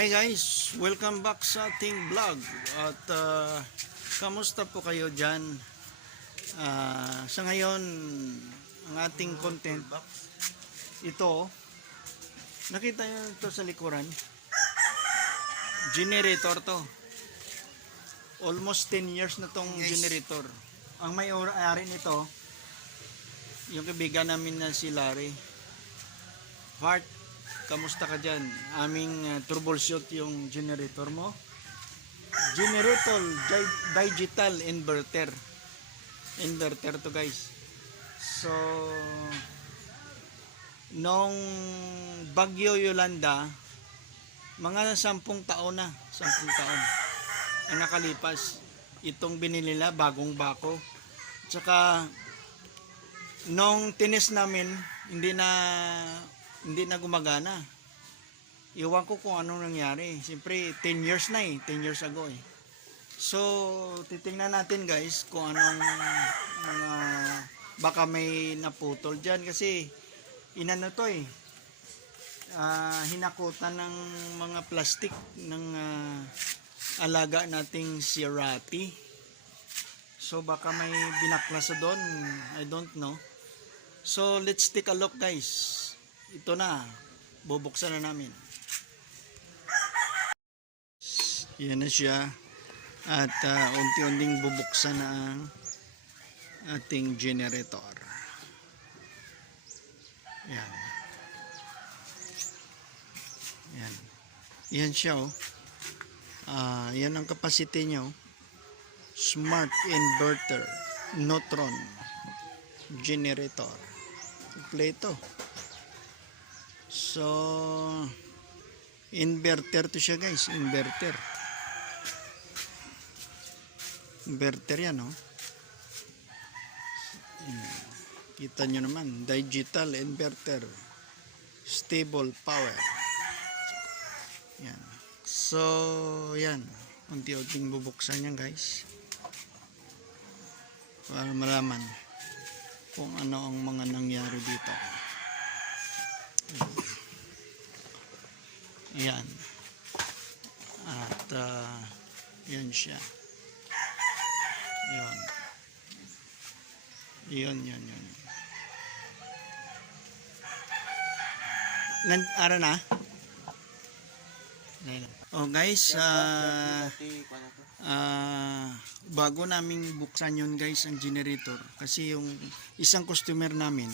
Hi guys, welcome back sa ating vlog. At kamusta po kayo dyan? Sa ngayon, ang ating content, ito, nakita nyo ito sa likuran, generator to. Almost 10 years na tong generator. Ang may-ari nito, yung kaibigan namin na si Larry. Heart, kamusta ka dyan? Aming troubleshoot yung generator mo. Generator digital inverter. Inverter to guys. So, nung Bagyo Yolanda, mga 10 taon na. 10 taon. Ang nakalipas, itong binili nila, bagong bako. Tsaka, nung tines namin, hindi na gumagana. Iwan ko kung anong nangyari. Siyempre, 10 years na 10 years ago So, titingnan natin guys kung anong baka may naputol dyan kasi inano to hinakutan ng mga plastic ng alaga nating si Rati. So, baka may binaklasa doon. I don't know. So, let's take a look guys. Ito na, bubuksan na namin. Yan na siya. At unti-unting bubuksan na ang ating generator. Yan. Yan. Yan siya yan ang capacity niya Smart inverter neutron generator. Play ito. So, inverter to siya guys, inverter. Inverter yan Kita nyo naman, digital inverter. Stable power. Yan. So, yan. Unti-unting bubuksan yan guys. Para malaman kung ano ang mga nangyari dito. Ayan. At yan siya. Yun. Ara na? Oh guys, bago naming buksan yun guys ang generator kasi yung isang customer namin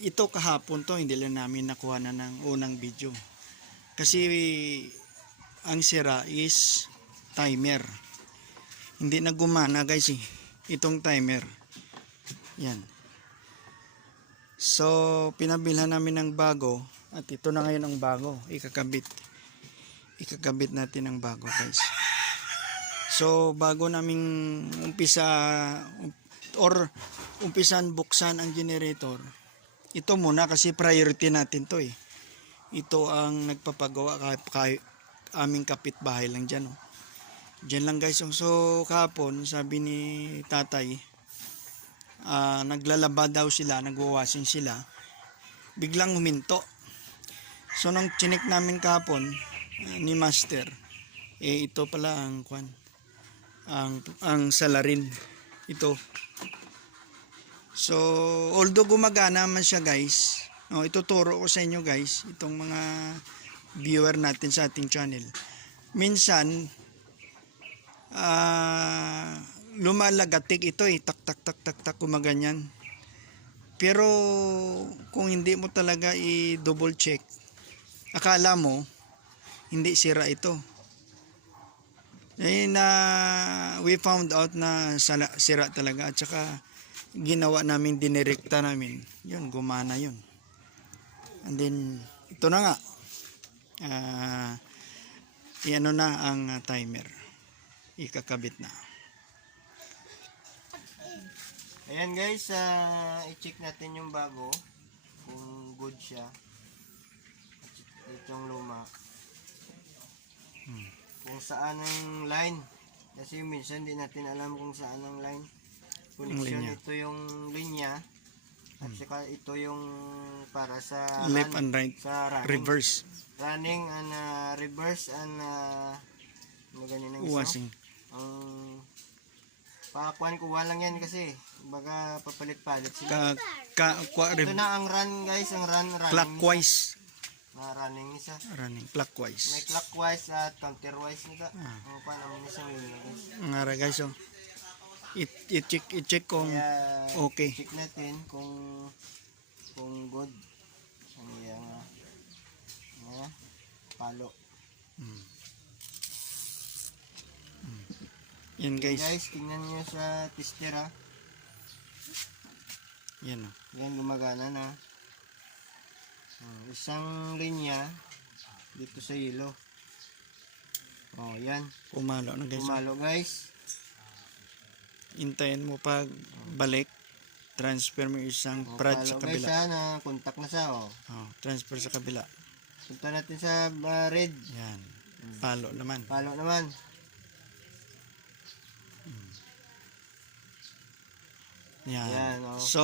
ito kahapon to hindi lang namin nakuha na ng unang video kasi ang sira is timer, hindi na gumana guys itong timer yan. So pinabilhan namin ng bago at ito na ngayon ang bago, ikakabit natin ang bago guys. So bago naming umpisan buksan ang generator, ito muna kasi priority natin to ito ang nagpapagawa kay aming kapitbahay lang dyan dyan lang guys. So kahapon sabi ni tatay naglalaba daw sila, nagwawashing sila, biglang huminto. So nung chinik namin kahapon ni master ito pala ang salarin ito. So although gumagana man siya guys, ituturo ko sa inyo guys itong mga viewer natin sa ating channel. Minsan lumalagatik ito tak gumaganyan. Pero kung hindi mo talaga i-double check, akala mo hindi sira ito. We found out na sira talaga at saka ginawa namin, dinirekta namin. Yun, gumana yun. And then, ito na nga. Iano na ang timer. Ikakabit na. Ayan guys, i-check natin yung bago kung good siya. Itong luma. Kung saan ang line. Kasi minsan hindi natin alam kung saan ang line. Connection, ito yung linya. At saka ito yung para sa left and right, sa running. reverse. running and reverse and maganin ng isa. Washing. Ang pakuan ko walang yan kasi baga papalit-palit sila. Ito na ang run guys, ang running Clockwise. running isa. Running clockwise. May clockwise at counterwise nito. Ang paano mo isang linya guys. Ngara guys, oh. I-check kung Kaya, okay. check natin kung good. Ang iyang palo. Yan guys. Guys, tingnan nyo sa tester ha. Yan oh. Yan, gumagana na. Isang linya dito sa yellow. Oh, yan. Pumalo na guys. Pumalo guys. Intayin mo pag balik. Transfer mo isang prod sa Palo guys kabila. ha, na contact na siya. Oh. Oh, transfer sa kabila. Punta natin sa red. Yan. Palo naman. Palo naman. Yan. Yan, oh. So,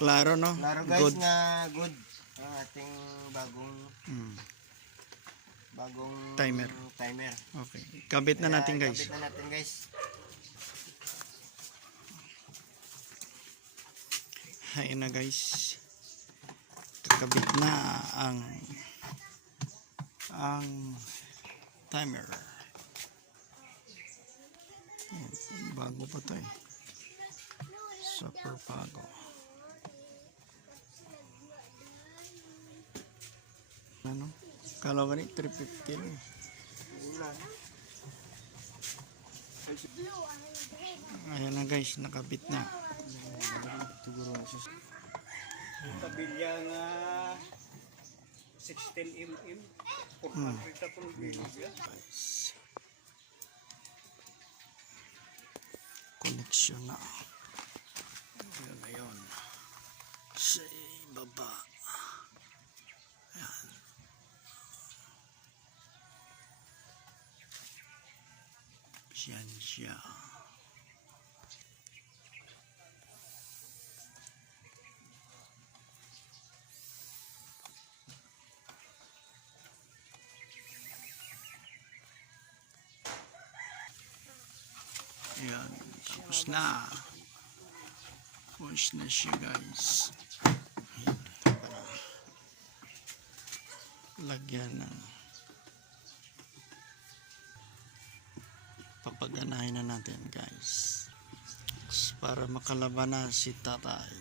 klaro no? Klaro guys Good. na good ang ating bagong Timer. timer. Okay. Kabit na natin guys. Kabit na natin guys. Hay na guys. Kakabit na ang timer. Bago pa to eh. Super bago. Ano? Kalau gani 350 lang. Ayan na guys, nakabit na. Tabilya nga 16 mm. 400 pun bilya. Connection na. Ayan na yun. Sa baba. Ayan. Yan siya. Yan. Push na. Push na siya guys. Ayan. Para lagyan ng papaganahin na natin guys para makalaban na si tatay.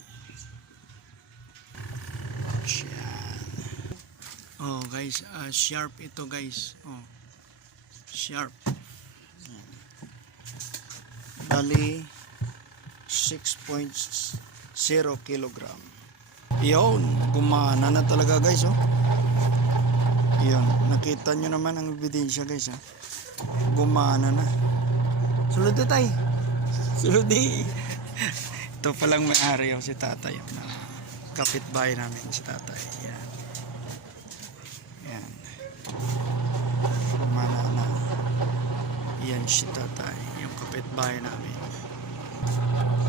Yan. Oh guys, sharp ito guys. Oh, sharp. Yan. Bali 6.0 kilogram. Yun, gumana na talaga guys. Oh, yan, nakita nyo naman ang ebidensya guys. Ha? Gumana na. Sulod na tayo. Sulod di. Ito palang may-ari si tatay. Na kapitbahay namin si tatay. Yan. Yan. Gumana na. Yan si tatay. Yung kapitbahay namin.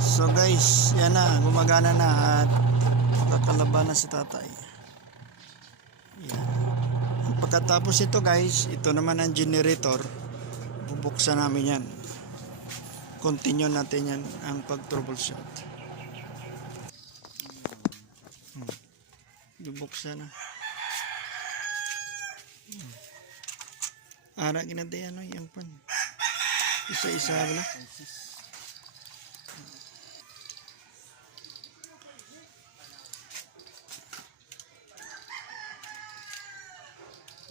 So guys, yan na. Gumagana na at makakalaban na si tatay. Yan. Pagkatapos ito guys, ito naman ang generator. Bubuksan namin yan. Continue natin yan ang pag-troubleshoot. Bubuksan na. Ara ginatay ano yan pan. Isa-isa wala.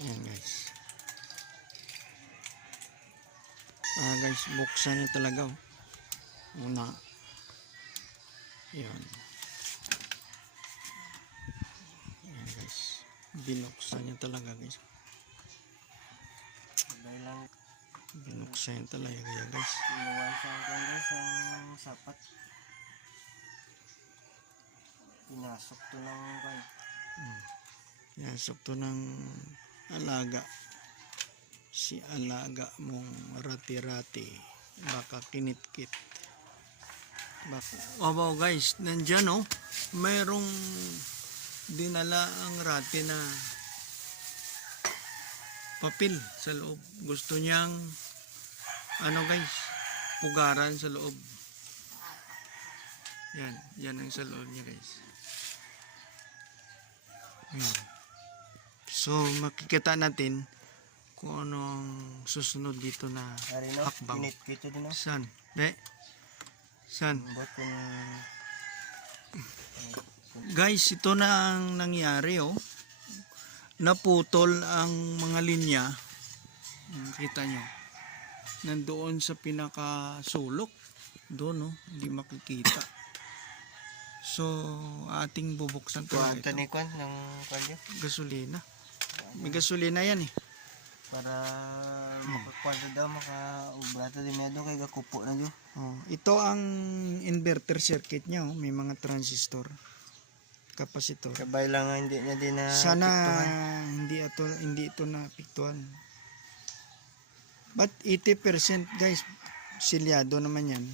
Ayan guys. Guys, buksan niya talaga. Oh. Una. Ayan. Ayan guys. Binuksan niya talaga guys. Binuksan niya talaga guys. Inuwan sa akin guys ang sapat. Pinasok to lang kayo. Pinasok to ng alaga. Si alaga mong rati-rati. Baka kinitkit. Wow guys, nandyan oh. Mayroong dinala ang rati na papel sa loob. Gusto niyang ano guys, pugaran sa loob. Yan ang sa loob niya guys. Yan. So makikita natin kung anong susunod dito na Ari no, hakbang. init kito din no. San? San? Bot kung Guys, ito na ang nangyari oh. Naputol ang mga linya. Kita nyo. Nandoon sa pinakasulok. Doon oh, hindi makikita. So, ating bubuksan to kuwan ito. tanikwan ng kanya Gasolina. May gasolina yan eh. para makakwarta daw makaubra to di medo kay gakupo na yun. Oh, ito ang inverter circuit niya oh. May mga transistor. Kapasitor. Kabay lang nga hindi niya din na Sana piktuhan. hindi ito napiktuhan. But 80% guys, silyado naman yan.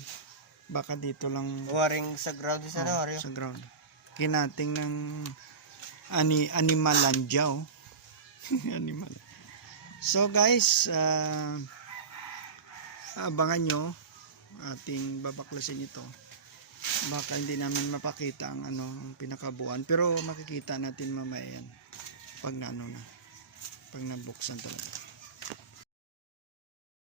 Baka dito lang Waring sa ground sa na Oreo. sa ground. Kinating ng animalandia oh. Animal. So guys, abangan nyo ating babaklasin ito. Baka hindi namin mapakita ang ang pinakabuuan, pero makikita natin mamaya yan pag pag nabuksan talaga.